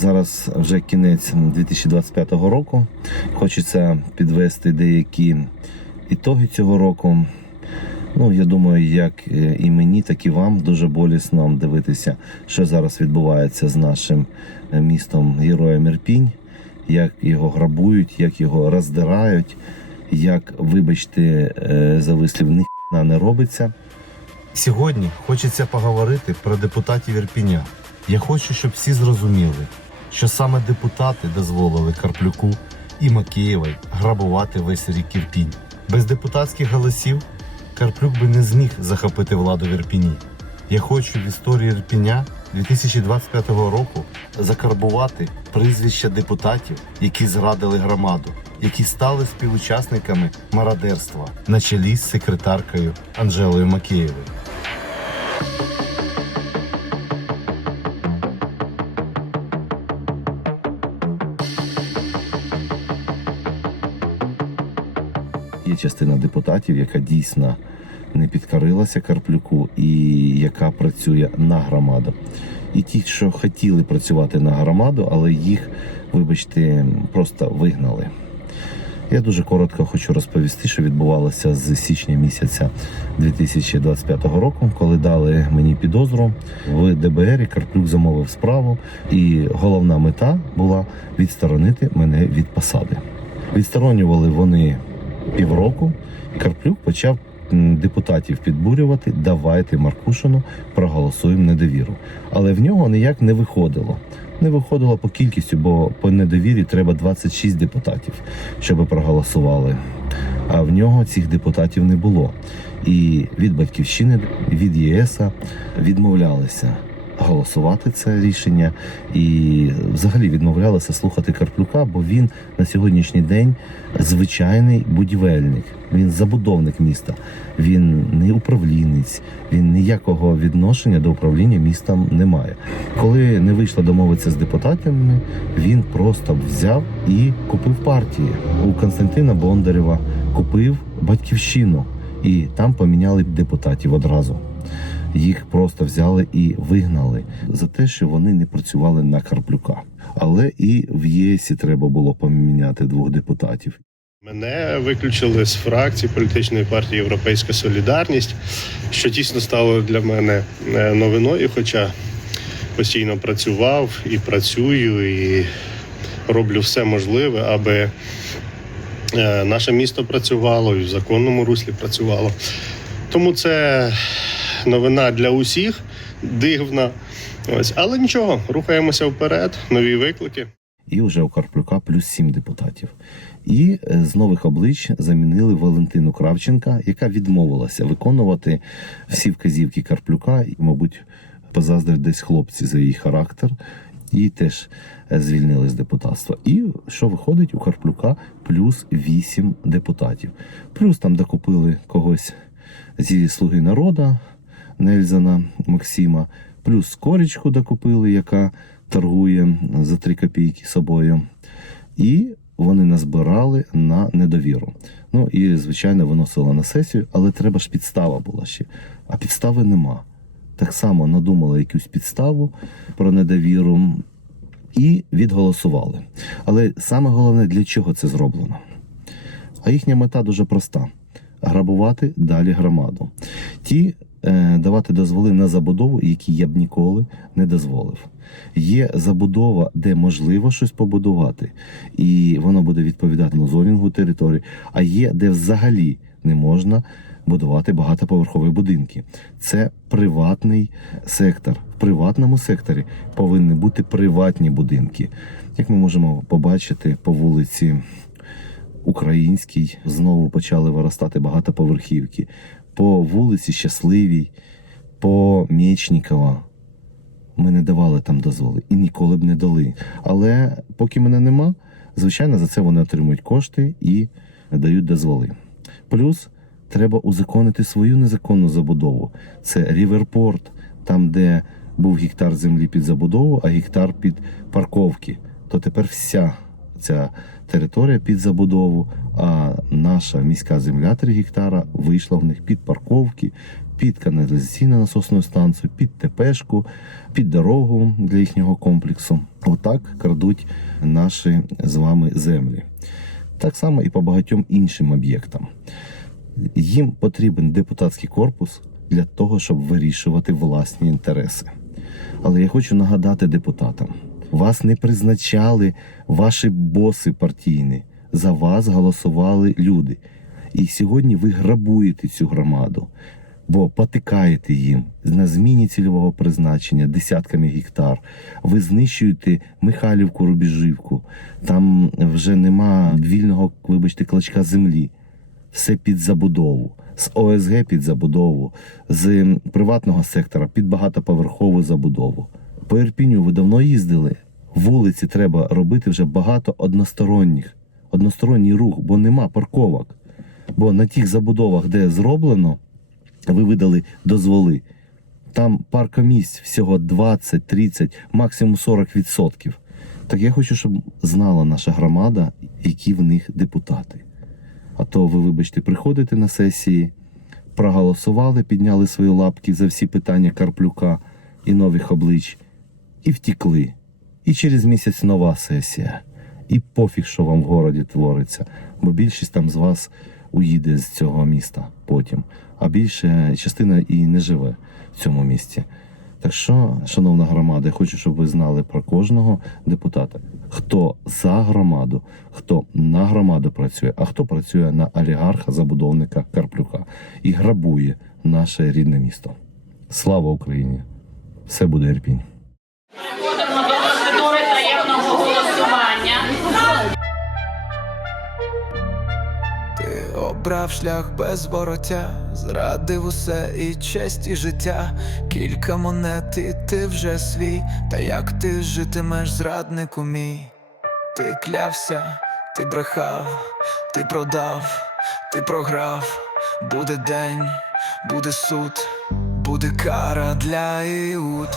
Зараз вже кінець 2025 року. Хочеться підвести деякі ітоги цього року. Ну, я думаю, як е, і мені, так і вам дуже болісно дивитися, що зараз відбувається з нашим е, містом героєм Ірпінь, як його грабують, як його роздирають, як, вибачте, е, за вислів, ніхіна не робиться. Сьогодні хочеться поговорити про депутатів Ірпіня. Я хочу, щоб всі зрозуміли, що саме депутати дозволили Карплюку і Макієвій грабувати весь рік Ірпінь. Без депутатських голосів Карплюк би не зміг захопити владу в Ірпіні. Я хочу в історії Ірпіня 2025 року закарбувати прізвища депутатів, які зрадили громаду, які стали співучасниками мародерства на чолі з секретаркою Анжелою Макеєвою. Частина депутатів, яка дійсно не підкорилася Карплюку і яка працює на громаду. І ті, що хотіли працювати на громаду, але їх, вибачте, просто вигнали. Я дуже коротко хочу розповісти, що відбувалося з січня місяця 2025 року, коли дали мені підозру в ДБР. Карплюк замовив справу, і головна мета була відсторонити мене від посади. Відсторонювали вони півроку. Карплюк почав депутатів підбурювати. Давайте Маркушину проголосуємо недовіру. Але в нього ніяк не виходило. Не виходило по кількістю, бо по недовірі треба 26 депутатів, щоб проголосували. А в нього цих депутатів не було. І від батьківщини, від ЄС відмовлялися голосувати це рішення і взагалі відмовлялися слухати Карплюка, бо він на сьогоднішній день звичайний будівельник. Він забудовник міста, він не управлінець, він ніякого відношення до управління містом не має. Коли не вийшло домовитися з депутатами, він просто взяв і купив партії у Константина Бондарєва, купив батьківщину, і там поміняли депутатів одразу. Їх просто взяли і вигнали за те, що вони не працювали на Карплюка. Але і в ЄСі треба було поміняти двох депутатів. Мене виключили з фракції політичної партії Європейська Солідарність, що тісно стало для мене е, новиною, хоча постійно працював і працюю, і роблю все можливе, аби е, наше місто працювало і в законному руслі працювало. Тому це новина для усіх дивна. Ось, але нічого, рухаємося вперед, нові виклики. І вже у Карплюка плюс сім депутатів. І е, з нових облич замінили Валентину Кравченка, яка відмовилася виконувати всі вказівки Карплюка. І, мабуть, позаздрять десь хлопці за її характер. І теж е, звільнили з депутатства. І що виходить у Карплюка плюс 8 депутатів. Плюс там докупили когось зі слуги народа Нельзана Максима, плюс корічку докупили, яка торгує за 3 копійки собою. І вони назбирали на недовіру. Ну і, звичайно, виносили на сесію, але треба ж підстава була ще. А підстави нема. Так само надумали якусь підставу про недовіру і відголосували. Але саме головне, для чого це зроблено? А їхня мета дуже проста: грабувати далі громаду. Ті давати дозволи на забудову, які я б ніколи не дозволив. Є забудова, де можливо щось побудувати, і воно буде відповідати зонінгу території, а є, де взагалі не можна будувати багатоповерхові будинки. Це приватний сектор. В приватному секторі повинні бути приватні будинки. Як ми можемо побачити по вулиці Українській, знову почали виростати багатоповерхівки. По вулиці Щасливій, по Мєчнікова. Ми не давали там дозволи і ніколи б не дали. Але поки мене нема, звичайно, за це вони отримують кошти і дають дозволи. Плюс треба узаконити свою незаконну забудову. Це Ріверпорт, там, де був гектар землі під забудову, а гектар під парковки. То тепер вся ця територія під забудову, а наша міська земля 3 гектара вийшла в них під парковки, під каналізаційну насосну станцію, під ТПшку, під дорогу для їхнього комплексу. Отак крадуть наші з вами землі. Так само і по багатьом іншим об'єктам. Їм потрібен депутатський корпус для того, щоб вирішувати власні інтереси. Але я хочу нагадати депутатам: вас не призначали ваші боси партійні, за вас голосували люди. І сьогодні ви грабуєте цю громаду, бо потикаєте їм на зміні цільового призначення десятками гектар. Ви знищуєте Михайлівку Рубіжівку. Там вже нема вільного, вибачте, клочка землі. Все під забудову, з ОСГ під забудову, з приватного сектора під багатоповерхову забудову. По Ірпіню ви давно їздили. Вулиці треба робити вже багато односторонніх, односторонній рух, бо нема парковок. Бо на тих забудовах, де зроблено, ви видали дозволи. Там паркомісць всього 20, 30, максимум 40%. Так я хочу, щоб знала наша громада, які в них депутати. А то ви, вибачте, приходите на сесії, проголосували, підняли свої лапки за всі питання Карплюка і нових облич, і втікли. І через місяць нова сесія. І пофіг, що вам в городі твориться, бо більшість там з вас уїде з цього міста потім, а більша частина і не живе в цьому місті. Так що, шановна громада, я хочу, щоб ви знали про кожного депутата, хто за громаду, хто на громаду працює, а хто працює на олігарха, забудовника Карплюка і грабує наше рідне місто. Слава Україні! Все буде Ірпінь. Обрав шлях без вороття, зрадив усе і честь, і життя. Кілька монет, і ти вже свій. Та як ти житимеш, зраднику мій? Ти клявся, ти брехав, ти продав, ти програв. Буде день, буде суд, буде кара для іуд.